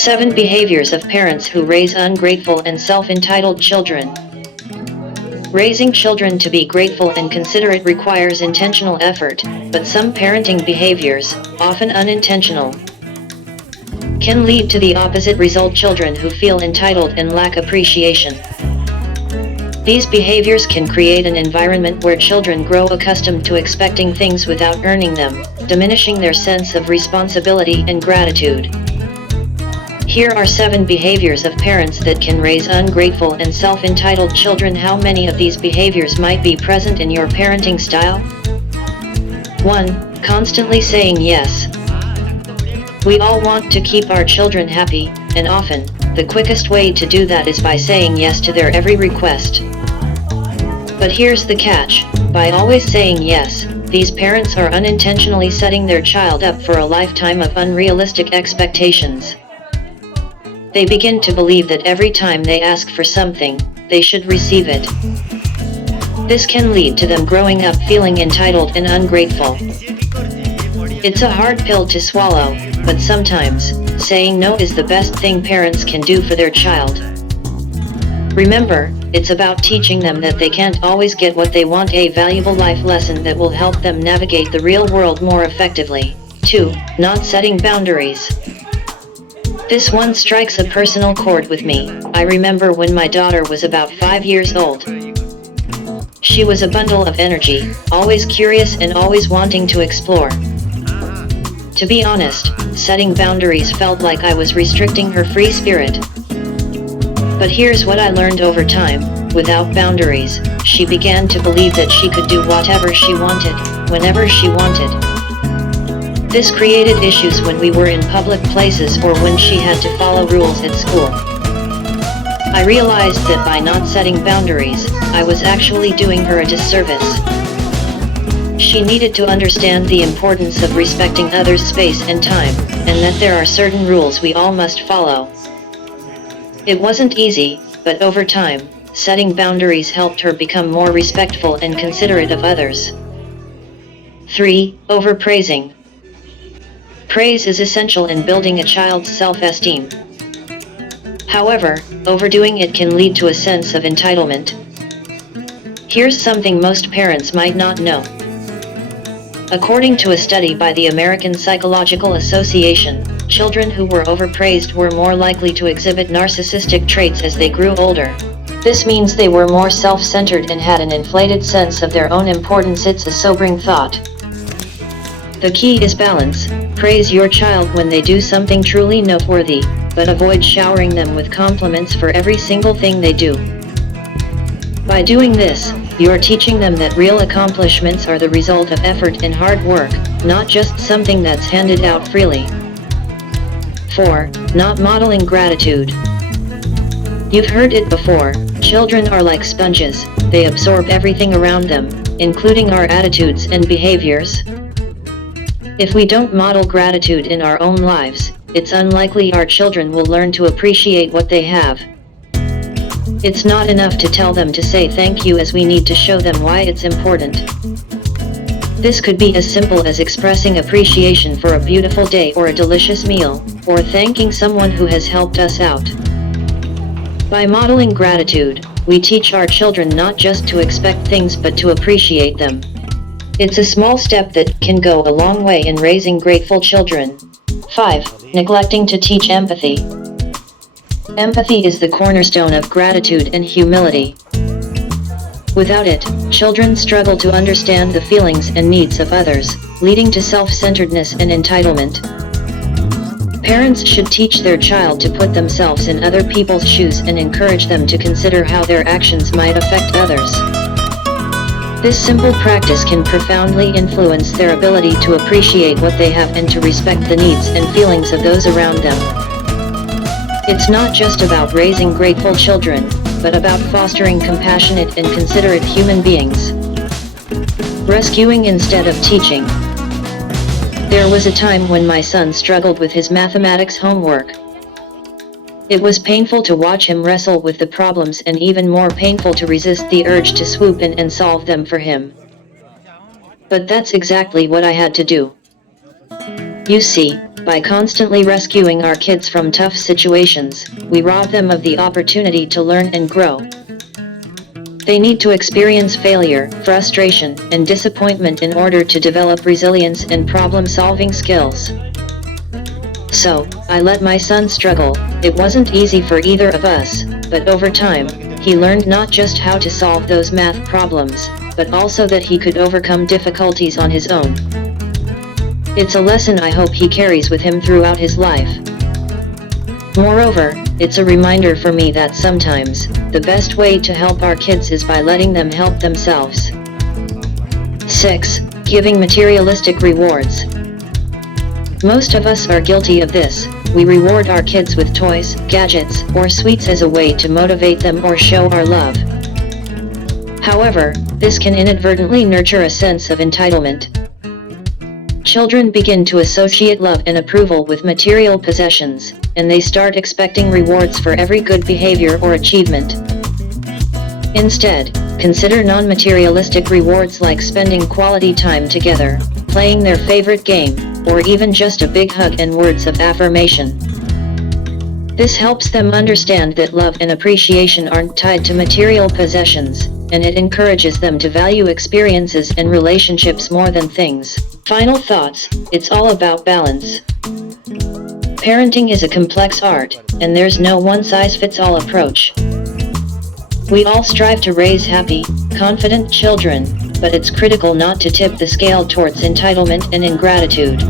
7 Behaviors of Parents Who Raise Ungrateful and Self-Entitled Children. Raising children to be grateful and considerate requires intentional effort, but some parenting behaviors, often unintentional, can lead to the opposite result: children who feel entitled and lack appreciation. These behaviors can create an environment where children grow accustomed to expecting things without earning them, diminishing their sense of responsibility and gratitude. Here are 7 behaviors of parents that can raise ungrateful and self-entitled children. How many of these behaviors might be present in your parenting style? 1. Constantly saying yes. We all want to keep our children happy, and often, the quickest way to do that is by saying yes to their every request. But here's the catch: by always saying yes, these parents are unintentionally setting their child up for a lifetime of unrealistic expectations. They begin to believe that every time they ask for something, they should receive it. This can lead to them growing up feeling entitled and ungrateful. It's a hard pill to swallow, but sometimes, saying no is the best thing parents can do for their child. Remember, it's about teaching them that they can't always get what they want, a valuable life lesson that will help them navigate the real world more effectively. 2. Not setting boundaries. This one strikes a personal chord with me. I remember when my daughter was about 5 years old. She was a bundle of energy, always curious and always wanting to explore. To be honest, setting boundaries felt like I was restricting her free spirit. But here's what I learned over time: without boundaries, she began to believe that she could do whatever she wanted, whenever she wanted. This created issues when we were in public places or when she had to follow rules at school. I realized that by not setting boundaries, I was actually doing her a disservice. She needed to understand the importance of respecting others' space and time, and that there are certain rules we all must follow. It wasn't easy, but over time, setting boundaries helped her become more respectful and considerate of others. 3. Overpraising. Praise is essential in building a child's self-esteem. However, overdoing it can lead to a sense of entitlement. Here's something most parents might not know. According to a study by the American Psychological Association, children who were overpraised were more likely to exhibit narcissistic traits as they grew older. This means they were more self-centered and had an inflated sense of their own importance. It's a sobering thought. The key is balance. Praise your child when they do something truly noteworthy, but avoid showering them with compliments for every single thing they do. By doing this, you're teaching them that real accomplishments are the result of effort and hard work, not just something that's handed out freely. 4. Not modeling gratitude. You've heard it before: children are like sponges, they absorb everything around them, including our attitudes and behaviors. If we don't model gratitude in our own lives, it's unlikely our children will learn to appreciate what they have. It's not enough to tell them to say thank you, as we need to show them why it's important. This could be as simple as expressing appreciation for a beautiful day or a delicious meal, or thanking someone who has helped us out. By modeling gratitude, we teach our children not just to expect things but to appreciate them. It's a small step that can go a long way in raising grateful children. 5. Neglecting to teach empathy. Empathy is the cornerstone of gratitude and humility. Without it, children struggle to understand the feelings and needs of others, leading to self-centeredness and entitlement. Parents should teach their child to put themselves in other people's shoes and encourage them to consider how their actions might affect others. This simple practice can profoundly influence their ability to appreciate what they have and to respect the needs and feelings of those around them. It's not just about raising grateful children, but about fostering compassionate and considerate human beings. Rescuing instead of teaching. There was a time when my son struggled with his mathematics homework. It was painful to watch him wrestle with the problems, and even more painful to resist the urge to swoop in and solve them for him. But that's exactly what I had to do. You see, By constantly rescuing our kids from tough situations, we rob them of the opportunity to learn and grow. They need to experience failure, frustration, and disappointment in order to develop resilience and problem-solving skills. So, I let my son struggle. It wasn't easy for either of us, but over time, he learned not just how to solve those math problems, but also that he could overcome difficulties on his own. It's a lesson I hope he carries with him throughout his life. Moreover, it's a reminder for me that sometimes, the best way to help our kids is by letting them help themselves. 6. Giving materialistic rewards. Most of us are guilty of this. We reward our kids with toys, gadgets, or sweets as a way to motivate them or show our love. However, this can inadvertently nurture a sense of entitlement. Children begin to associate love and approval with material possessions, and they start expecting rewards for every good behavior or achievement. Instead, consider non-materialistic rewards like spending quality time together, playing their favorite game, or even just a big hug and words of affirmation. This helps them understand that love and appreciation aren't tied to material possessions, and it encourages them to value experiences and relationships more than things. Final thoughts: it's all about balance. Parenting is a complex art, and there's no one-size-fits-all approach. We all strive to raise happy, confident children, but it's critical not to tip the scale towards entitlement and ingratitude.